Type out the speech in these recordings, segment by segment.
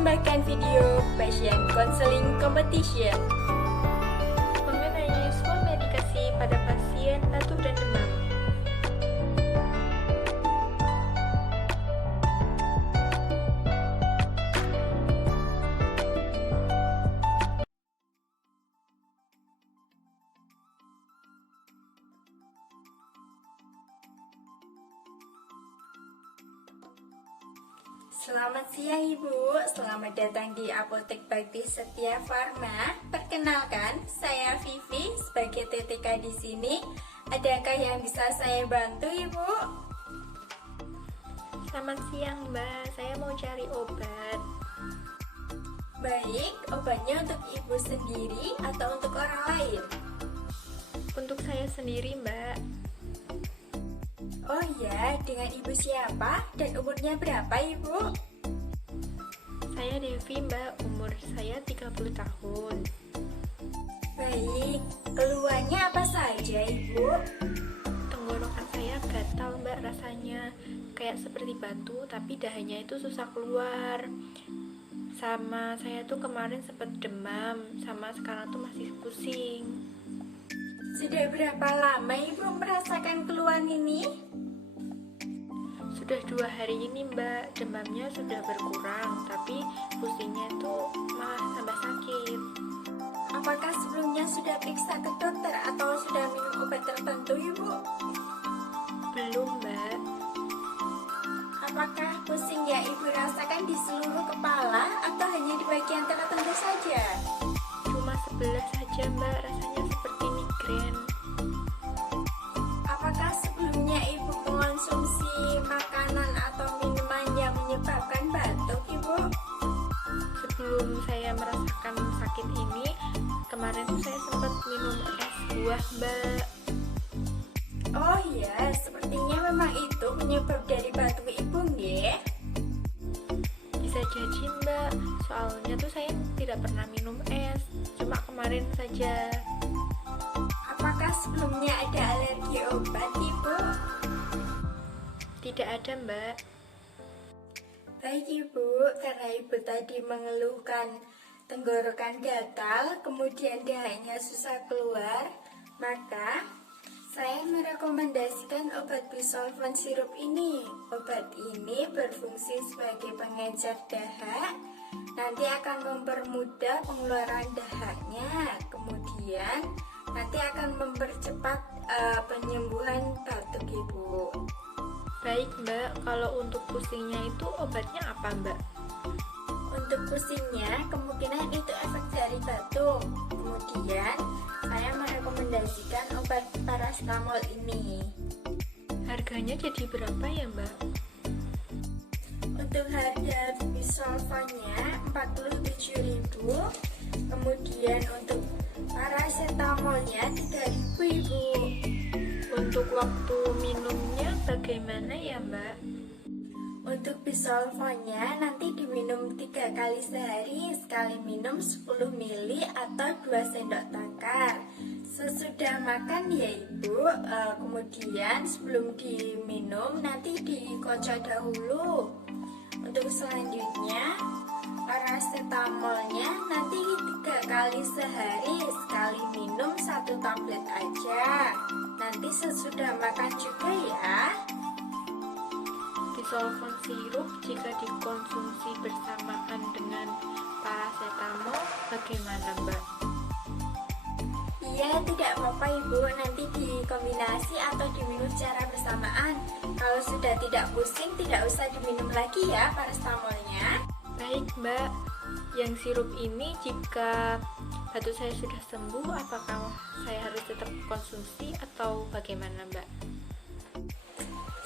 mempersembahkan video Passion Counseling Competition mengenai semua medikasi pada pasien batuk dan demam. Selamat siang Ibu, selamat datang di Apotek Bakti Setia Farma. Perkenalkan, saya Vivi sebagai TTK di sini. Adakah yang bisa saya bantu Ibu? Selamat siang Mbak, saya mau cari obat. Baik, obatnya untuk Ibu sendiri atau untuk orang lain? Untuk saya sendiri Mbak. Oh ya, dengan Ibu siapa dan umurnya berapa Ibu? Saya Devi Mbak, umur saya 30 tahun. Baik, keluhannya apa saja Ibu? Tenggorokan saya gatal Mbak rasanya, kayak seperti batu tapi dahanya itu susah keluar. Sama saya tuh kemarin sempat demam, sama sekarang tuh masih pusing. Sudah berapa lama Ibu merasakan keluhan ini? Sudah 2 hari ini Mbak, demamnya sudah berkurang, tapi pusingnya tuh malah tambah sakit. Apakah sebelumnya sudah periksa ke dokter atau sudah minum obat tertentu Ibu? Belum Mbak. Apakah pusing yang Ibu rasakan di seluruh kepala atau hanya di bagian tertentu saja? Cuma sebelah saja Mbak, rasanya seperti migrain. Apakah sebelumnya Ibu mengonsumsi makanan atau minuman yang menyebabkan batuk Ibu? Sebelum saya merasakan sakit ini, kemarin tuh saya sempat minum es buah Mbak. Oh iya, sepertinya memang itu penyebab dari batuk Ibu nggih? Bisa jadi Mbak, soalnya tuh saya tidak pernah minum es, cuma kemarin saja. Apakah sebelumnya ada alergi obat Ibu? Tidak ada Mbak. Baik Ibu, karena Ibu tadi mengeluhkan tenggorokan gatal, kemudian dahanya susah keluar, maka saya merekomendasikan obat bisolvan sirup ini. Obat ini berfungsi sebagai pengencer dahak, nanti akan mempermudah pengeluaran dahaknya, kemudian nanti akan mempercepat penyembuhan batuk Ibu. Baik Mbak, kalau untuk pusingnya itu obatnya apa Mbak? Untuk pusingnya kemungkinan itu efek dari batuk. Kemudian saya merekomendasikan obat paracetamol ini. Harganya jadi berapa ya Mbak? Untuk harga bisolvannya 47.000. Kemudian untuk paracetamolnya 3.000 Ibu. Untuk waktu minumnya bagaimana ya Mbak? Untuk bisolvannya nanti diminum 3 kali sehari, sekali minum 10 ml atau 2 sendok takar. Sesudah makan ya Ibu, kemudian sebelum diminum nanti dikocok dahulu. Untuk selanjutnya paracetamolnya nanti 3 kali sehari, sekali minum 1 tablet aja. Nanti sesudah makan juga ya. Bisolvan sirup jika dikonsumsi bersamaan dengan paracetamol bagaimana Mbak? Iya, tidak apa-apa Ibu, nanti dikombinasi atau diminum secara bersamaan. Kalau sudah tidak pusing, tidak usah diminum lagi ya paracetamolnya. Baik Mbak, yang sirup ini jika batuk saya sudah sembuh, apakah saya harus tetap konsumsi atau bagaimana Mbak?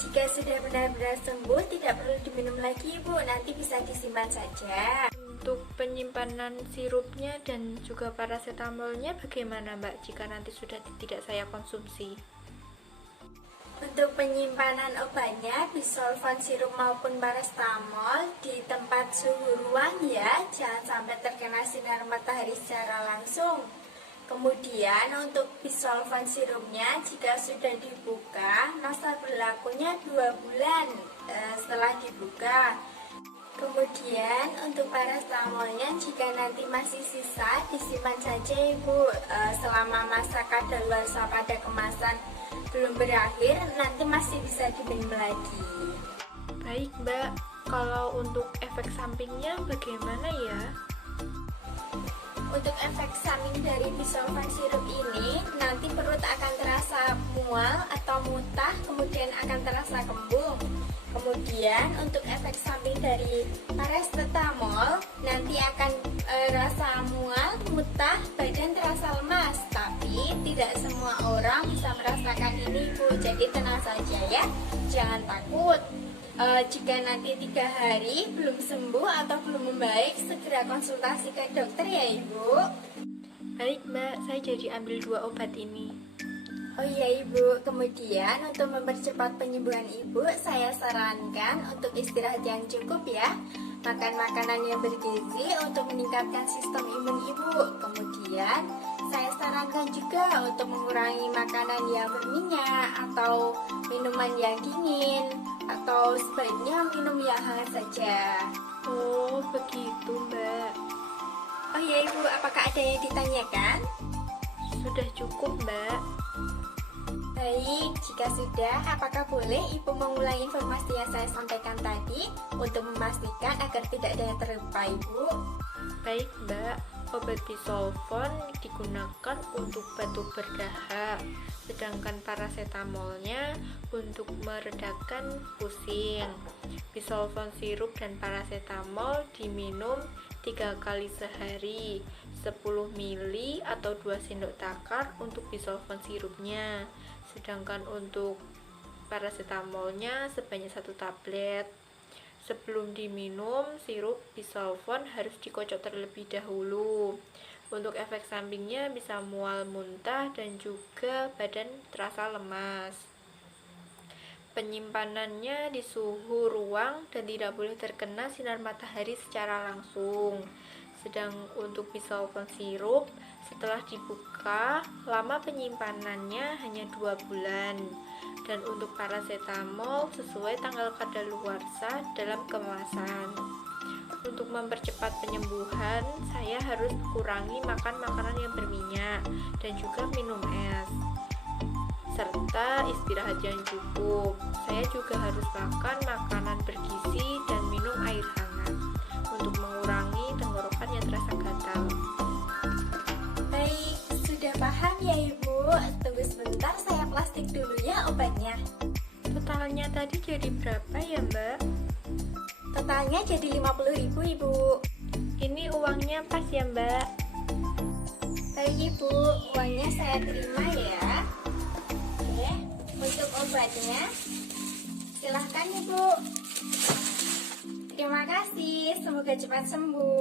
Jika sudah benar-benar sembuh, tidak perlu diminum lagi Ibu, nanti bisa disimpan saja. Untuk penyimpanan sirupnya dan juga paracetamolnya bagaimana Mbak jika nanti sudah tidak saya konsumsi? Untuk penyimpanan obatnya, bisolvan sirup maupun paracetamol di tempat suhu ruang ya, jangan sampai terkena sinar matahari secara langsung. Kemudian untuk bisolvan sirupnya jika sudah dibuka, masa berlakunya 2 bulan setelah dibuka. Kemudian untuk paracetamolnya jika nanti masih sisa disimpan saja Ibu selama masa kadaluarsa pada kemasan belum berakhir, nanti masih bisa diminum lagi. Baik Mbak, kalau untuk efek sampingnya bagaimana ya? Untuk efek samping dari bisulfan sirup ini, nanti perut akan terasa mual atau muntah, kemudian akan terasa kembung. Kemudian untuk efek samping dari paracetamol, nanti akan rasa mual, muntah, badan terasa lemas. Tapi tidak semua orang bisa merasakan ini Bu, jadi tenang saja ya, jangan takut. Jika nanti 3 hari belum sembuh atau belum membaik, segera konsultasi ke dokter ya Ibu. Baik Mbak, saya jadi ambil 2 obat ini. Oh iya Ibu, kemudian untuk mempercepat penyembuhan Ibu, saya sarankan untuk istirahat yang cukup ya. Makan makanan yang bergizi untuk meningkatkan sistem imun Ibu. Kemudian saya sarankan juga untuk mengurangi makanan yang berminyak atau minuman yang dingin, atau sebaiknya minum yang hangat saja. Oh, begitu Mbak. Oh iya Ibu, apakah ada yang ditanyakan? Sudah cukup Mbak. Baik, jika sudah, apakah boleh Ibu mengulangi informasi yang saya sampaikan tadi untuk memastikan agar tidak ada yang terlupa Ibu? Baik Mbak, obat bisolfon digunakan untuk batuk berdahak, sedangkan paracetamolnya untuk meredakan pusing. Bisolfon sirup dan paracetamol diminum 3 kali sehari, 10 ml atau 2 sendok takar untuk bisolfon sirupnya, sedangkan untuk paracetamolnya sebanyak 1 tablet. Sebelum diminum, sirup bisolfon harus dikocok terlebih dahulu. Untuk efek sampingnya bisa mual, muntah, dan juga badan terasa lemas. Penyimpanannya di suhu ruang dan tidak boleh terkena sinar matahari secara langsung. Sedang untuk bisolfon sirup, setelah dibuka, lama penyimpanannya hanya 2 bulan. Dan untuk paracetamol sesuai tanggal kadaluarsa dalam kemasan. Untuk mempercepat penyembuhan, saya harus kurangi makan makanan yang berminyak dan juga minum es, serta istirahat yang cukup. Saya juga harus makan makanan bergizi dan minum air hangat untuk mengurangi tenggorokan yang terasa gatal. Baik, sudah paham ya Ibu? Tunggu sebentar, saya plastik dulu ya obatnya. Totalnya tadi jadi berapa ya Mbak? Totalnya jadi 50.000 Ibu. Ini uangnya pas ya Mbak? Baik Ibu, uangnya saya terima ya. Oke, untuk obatnya silahkan Ibu. Terima kasih, semoga cepat sembuh.